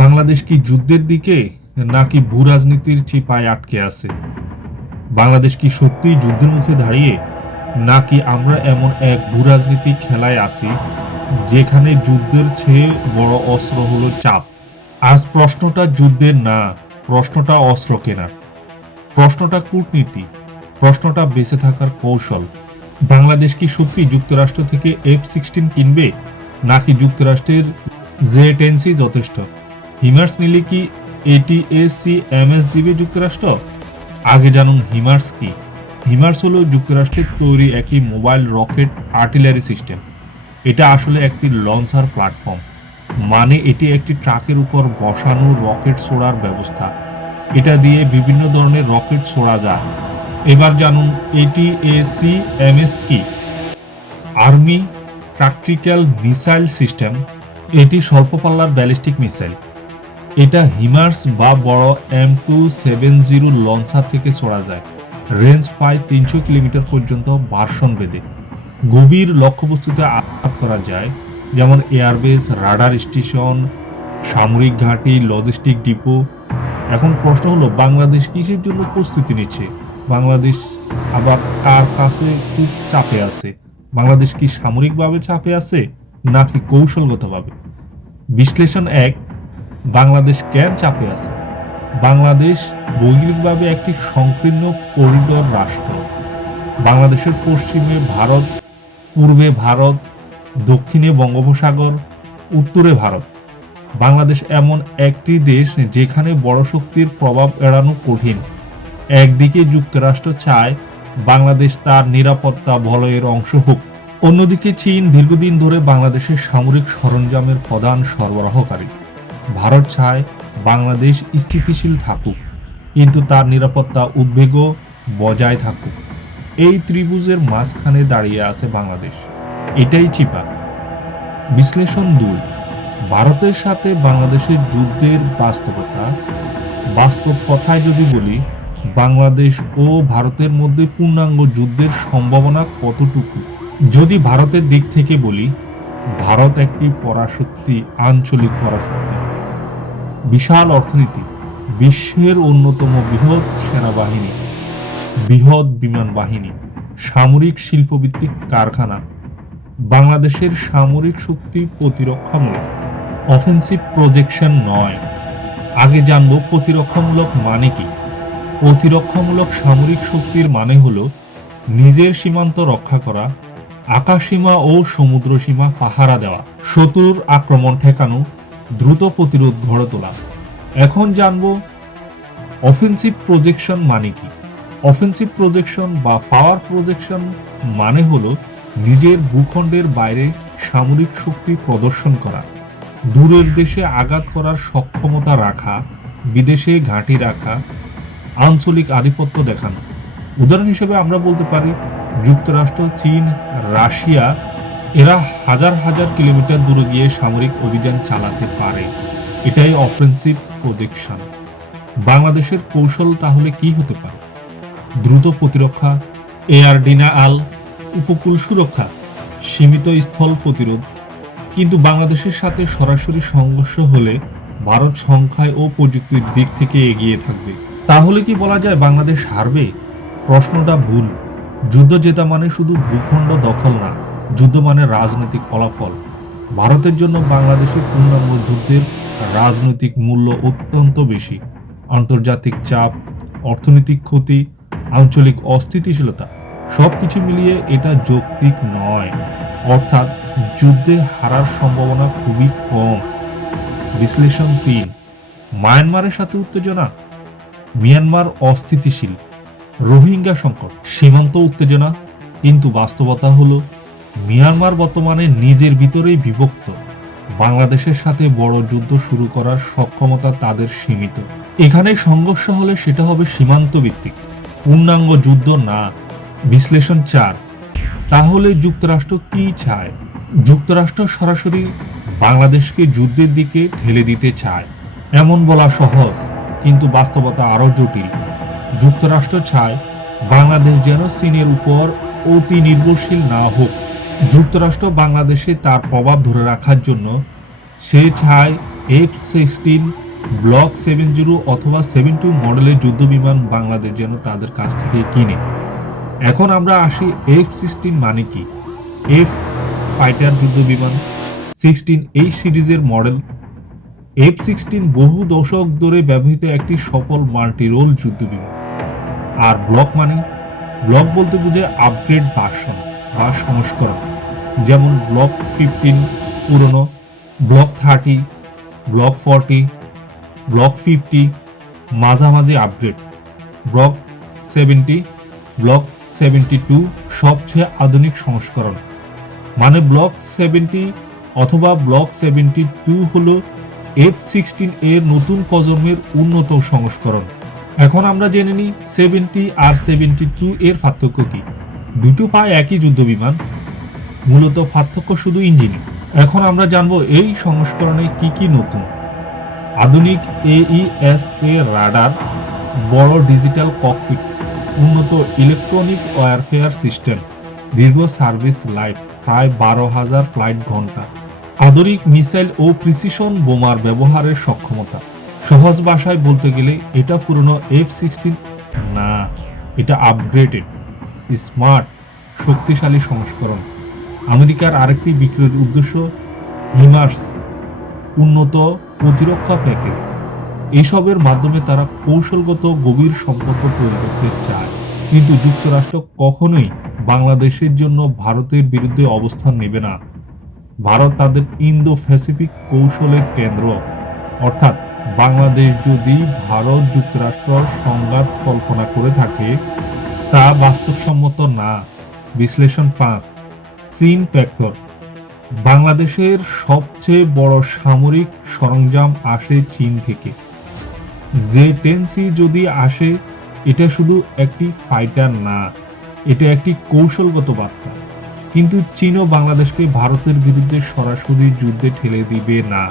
বাংলাদেশ কি যুদ্ধের দিকে নাকি ভূ রাজনীতির চিপায় আটকে আছে? বাংলাদেশ কি সত্যিই যুদ্ধের মুখে দাঁড়িয়ে, নাকি আমরা এমন এক ভূ রাজনীতিক খেলায় আছি যেখানে যুদ্ধের চেয়ে বড় অস্ত্র হলো চাপ? আজ প্রশ্নটা যুদ্ধের না, প্রশ্নটা অস্ত্র কেনার, প্রশ্নটা কূটনীতি, প্রশ্নটা বেঁচে থাকার কৌশল। বাংলাদেশ কি সত্যি যুক্তরাষ্ট্র থেকে F-16 কিনবে, নাকি যুক্তরাষ্ট্রের Z-10C যথেষ্ট? হিমার্স নিলে কি ATACMS দিবে যুক্তরাষ্ট্র? আগে জানুন হিমার্স কি। হিমার্স হলো যুক্তরাষ্ট্রের তৈরি একটি মোবাইল রকেট আর্টিলারি সিস্টেম। এটা আসলে একটি লঞ্চার প্ল্যাটফর্ম, মানে এটি একটি ট্রাকের উপর বসানো রকেট ছোড়ার ব্যবস্থা। এটা দিয়ে বিভিন্ন ধরনের রকেট ছোড়া যায়। এবার জানুন ATACMS কি। Army tactical missile system. এটি স্বল্প পাল্লার ব্যালিস্টিক মিসাইল। এটা হিমার্স বা বড় M270 লঞ্চার থেকে ছোড়া যায়। রেঞ্জ প্রায় 300 কিলোমিটার পর্যন্ত ভার্সন ভেদে। গভীর লক্ষ্যবস্তুতে আঘাত করা যায়, যেমন এয়ারবেস, রাডার স্টেশন, সামরিক ঘাঁটি, লজিস্টিক ডিপো। এখন প্রশ্ন হলো, বাংলাদেশ কিসের জন্য প্রস্তুতি নিচ্ছে? বাংলাদেশ আবার কার কাছে খুব চাপে আছে? বাংলাদেশ কি সামরিকভাবে চাপে আছে, নাকি কৌশলগতভাবে? বিশ্লেষণ 1, বাংলাদেশ কেন চাপে আছে? বাংলাদেশ ভৌগোলিকভাবে একটি সংকীর্ণ করিডোর রাষ্ট্র। বাংলাদেশের পশ্চিমে ভারত, পূর্বে ভারত, দক্ষিণে বঙ্গোপসাগর, উত্তরে ভারত। বাংলাদেশ এমন একটি দেশ যেখানে বড় শক্তির প্রভাব এড়ানো কঠিন। একদিকে যুক্তরাষ্ট্র চায় বাংলাদেশ তার নিরাপত্তা বলয়ের অংশ হোক, অন্যদিকে চীন দীর্ঘদিন ধরে বাংলাদেশের সামরিক সরঞ্জামের প্রধান সরবরাহকারী। ভারত চায় বাংলাদেশ স্থিতিশীল থাকুক, কিন্তু তার নিরাপত্তা উদ্বেগও বজায় থাকুক। এই ত্রিভুজের মাঝখানে দাঁড়িয়ে আছে বাংলাদেশ। এটাই চিপা। বিশ্লেষণ 2, ভারতের সাথে বাংলাদেশের যুদ্ধের বাস্তবতা। বাস্তব কথায় যদি বলি, বাংলাদেশ ও ভারতের মধ্যে পূর্ণাঙ্গ যুদ্ধের সম্ভাবনা কতটুকু? যদি ভারতের দিক থেকে বলি, ভারত একটি পরাশক্তি, আঞ্চলিক পরাশক্তি। বিশাল অর্থনীতি, বিশ্বের অন্যতম বৃহৎ সেনাবাহিনী, বৃহৎ বিমান বাহিনী, সামরিক শিল্পভিত্তিক কারখানা। বাংলাদেশের সামরিক শক্তি প্রতিরক্ষামূলক, অফেন্সিভ প্রজেকশন নয়। আগে জানবো প্রতিরক্ষামূলক মানে কি। প্রতিরক্ষামূলক সামরিক শক্তির মানে হলো নিজের সীমান্ত রক্ষা করা, আকাশসীমা ও সমুদ্র সীমা পাহারা দেওয়া, শত্রুর আক্রমণ ঠেকানো, দ্রুত প্রতিরোধ গড়ে তোলা। এখন জানবো অফেন্সিভ প্রজেকশন মানে কি। অফেন্সিভ প্রজেকশন বা পাওয়ার প্রজেকশন মানে হলো নিজের ভূখণ্ডের বাইরে সামরিক শক্তি প্রদর্শন করা, দূরের দেশে আঘাত করার সক্ষমতা রাখা, বিদেশে ঘাঁটি রাখা, আঞ্চলিক আধিপত্য দেখানো। উদাহরণ হিসেবে আমরা বলতে পারি যুক্তরাষ্ট্র, চীন, রাশিয়া, এরা হাজার হাজার কিলোমিটার দূরে গিয়ে সামরিক অভিযান চালাতে পারে। এটাই অফেন্সিভ প্রজেকশন। বাংলাদেশের কৌশল তাহলে কি হতে পারে? দ্রুত প্রতিরক্ষা, এয়ার ডিনায়াল, উপকূল সুরক্ষা, সীমিত স্থল প্রতিরোধ। কিন্তু বাংলাদেশের সাথে সরাসরি সংঘর্ষ হলে ভারত সংখ্যায় ও প্রযুক্তির দিক থেকে এগিয়ে থাকবে। তাহলে কি বলা যায় বাংলাদেশ হারবে? প্রশ্নটা ভুল। যুদ্ধ জেতা মানে শুধু ভূখণ্ড দখল না, যুদ্ধ মানে রাজনৈতিক ফলাফল। ভারতের জন্য বাংলাদেশের পূর্ণাঙ্গ যুদ্ধের রাজনৈতিক মূল্য অত্যন্ত বেশি। আন্তর্জাতিক চাপ, অর্থনৈতিক ক্ষতি, আঞ্চলিক অস্থিতিশীলতা, সবকিছু মিলিয়ে এটা যৌক্তিক নয়। অর্থাৎ যুদ্ধে হারার সম্ভাবনা খুবই কম। বিশ্লেষণ 3, মায়ানমারের সাথে উত্তেজনা। মিয়ানমার অস্থিতিশীল, রোহিঙ্গা সংকট, সীমান্ত উত্তেজনা। কিন্তু বাস্তবতা হলো মিয়ানমার বর্তমানে নিজের ভিতরেই বিভক্ত। বাংলাদেশের সাথে বড় যুদ্ধ শুরু করার সক্ষমতা তাদের সীমিত। এখানে সংঘর্ষ হলে সেটা হবে সীমান্ত ভিত্তিক, পূর্ণাঙ্গ যুদ্ধ না। বিশ্লেষণ 4, তাহলে যুক্তরাষ্ট্র কি চায়? যুক্তরাষ্ট্র সরাসরি বাংলাদেশকে যুদ্ধের দিকে ঠেলে দিতে চায়। এমন বলা সহজ, কিন্তু বাস্তবতা আরো জটিল। যুক্তরাষ্ট্র চায় বাংলাদেশ যেন চীনের উপর অতি নির্ভরশীল না হোক। যুক্তরাষ্ট্র বাংলাদেশে তার প্রভাব ধরে রাখার জন্য সে চায় F-16 ব্লক 70 অথবা 72 মডেলের যুদ্ধ বিমান বাংলাদেশ যেন তাদের কাছ থেকে কিনে। এখন আমরা আসি F-16 মানে কি। এফ ফাইটার যুদ্ধ বিমান 16 এই সিরিজের মডেল। F-16 বহু দশক ধরে ব্যবহৃত একটি সফল মাল্টি রোল যুদ্ধ বিমান। আর ব্লক মানে, ব্লক বলতে বোঝে আপগ্রেড ভার্সন বা সংস্করণ, যেমন ব্লক 15 পুরনো, ব্লক 30, ব্লক 40, ব্লক 50 মাঝামাঝি আপগ্রেড, ব্লক 70, ব্লক 72 সবচেয়ে আধুনিক সংস্করণ। মানে ব্লক 70 অথবা ব্লক 72 হলো F-16 এর নতুন প্রজন্মের উন্নত সংস্করণ। এখন আমরা জেনে নিই 70 আর 72 এর পার্থক্য কি। দুটো পায় একই যুদ্ধ বিমান, মূলত পার্থক্য শুধু ইঞ্জিনে। এখন আমরা জানবো এই সংস্করণে কি কি নতুন। আধুনিক AESA রাডার, বড় ডিজিটাল ককপিট, উন্নত ইলেকট্রনিক ওয়ারফেয়ার সিস্টেম, দীর্ঘ সার্ভিস লাইফ প্রায় 12,000 ফ্লাইট ঘন্টা, আধুনিক মিসাইল ও প্রিসিশন বোমার ব্যবহারের সক্ষমতা। সহজ ভাষায় বলতে গেলে এটা পুরনো F-16 না, এটা আপগ্রেডেড, স্মার্ট, শক্তিশালী সংস্করণ। আমেরিকার আরেকটি বিক্রয়ের উদ্দেশ্য হিমার্স, উন্নত প্রতিরক্ষা প্যাকেজ। এসবের মাধ্যমে তারা কৌশলগত গভীর সম্পর্ক তৈরি করতে চায়। কিন্তু যুক্তরাষ্ট্র কখনোই বাংলাদেশের জন্য ভারতের বিরুদ্ধে অবস্থান নেবে না। ভারত তাদের ইন্দো প্যাসিফিক কৌশলের কেন্দ্র। অর্থাৎ বাংলাদেশ যদি ভারত যুক্তরাষ্ট্র সংঘাত কল্পনা করে থাকে, তা বাস্তবসম্মত না। বিশ্লেষণ 5, চীন ফ্যাক্টর। বাংলাদেশের সবচেয়ে বড় সামরিক সরঞ্জাম আসে চীন থেকে। J-10C যদি আসে, এটা শুধু একটি ফাইটার না, এটা একটি কৌশলগত বার্তা। কিন্তু চীনও বাংলাদেশকে ভারতের বিরুদ্ধে সরাসরি যুদ্ধে ঠেলে দিবে না,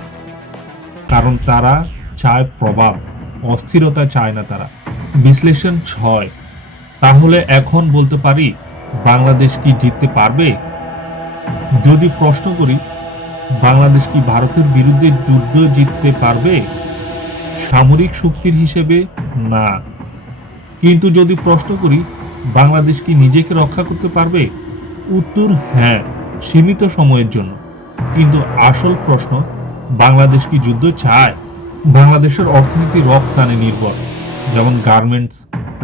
কারণ তারা চায় প্রভাব, অস্থিরতা চায় না তারা। বিশ্লেষণ 6, তাহলে এখন বলতে পারি বাংলাদেশ কি জিততে পারবে? যদি প্রশ্ন করি বাংলাদেশ কি ভারতের বিরুদ্ধে যুদ্ধ জিততে পারবে, সামরিক শক্তির হিসেবে না। কিন্তু যদি প্রশ্ন করি বাংলাদেশ কি নিজেকে রক্ষা করতে পারবে, উত্তর হ্যাঁ, সীমিত সময়ের জন্য। কিন্তু আসল প্রশ্ন, বাংলাদেশ কি যুদ্ধ চায়? বাংলাদেশের অর্থনীতি রপ্তানি নির্ভর, যেমন গার্মেন্টস,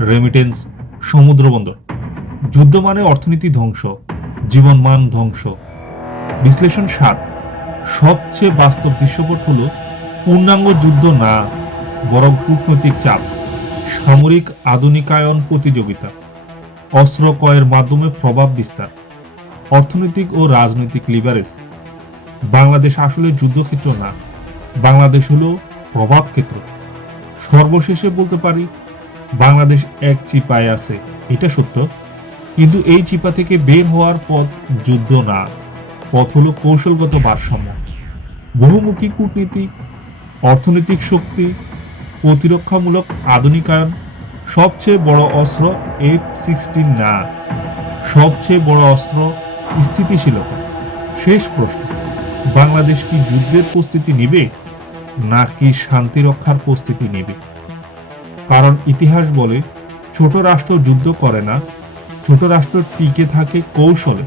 রেমিটেন্স, সমুদ্র বন্দর। যুদ্ধ মানে অর্থনীতি ধ্বংস, জীবনমান ধ্বংস। বিশ্লেষণ 7, সবচেয়ে বাস্তব দৃশ্যপট হলো পূর্ণাঙ্গ যুদ্ধ না, বরং কূটনৈতিক চাপ, সামরিক আধুনিকায়ন, প্রতিযোগিতা, অস্ত্র ক্রয়ের মাধ্যমে প্রভাব বিস্তার, অর্থনৈতিক ও রাজনৈতিক লিভারেজ। বাংলাদেশ আসলে যুদ্ধক্ষেত্র না, বাংলাদেশ হলো প্রভাব ক্ষেত্র। সর্বশেষে বলতে পারি বাংলাদেশ এক চিপায় আছে, এটা সত্য। কিন্তু এই চিপা থেকে বের হওয়ার পথ যুদ্ধ না, পথ হলো কৌশলগত ভারসাম্য, বহুমুখী কূটনীতি, অর্থনৈতিক শক্তি, প্রতিরক্ষামূলক আধুনিকায়ন। সবচেয়ে বড় অস্ত্র F-16 না, সবচেয়ে বড় অস্ত্র স্থিতিশীলতা। শেষ প্রশ্ন, বাংলাদেশ কি যুদ্ধের প্রস্তুতি নেবে নাকি শান্তি রক্ষার প্রস্তুতি নেবে? কারণ ইতিহাস বলে ছোট রাষ্ট্র যুদ্ধ করে না, ছোট রাষ্ট্র টিকে থাকে কৌশলে।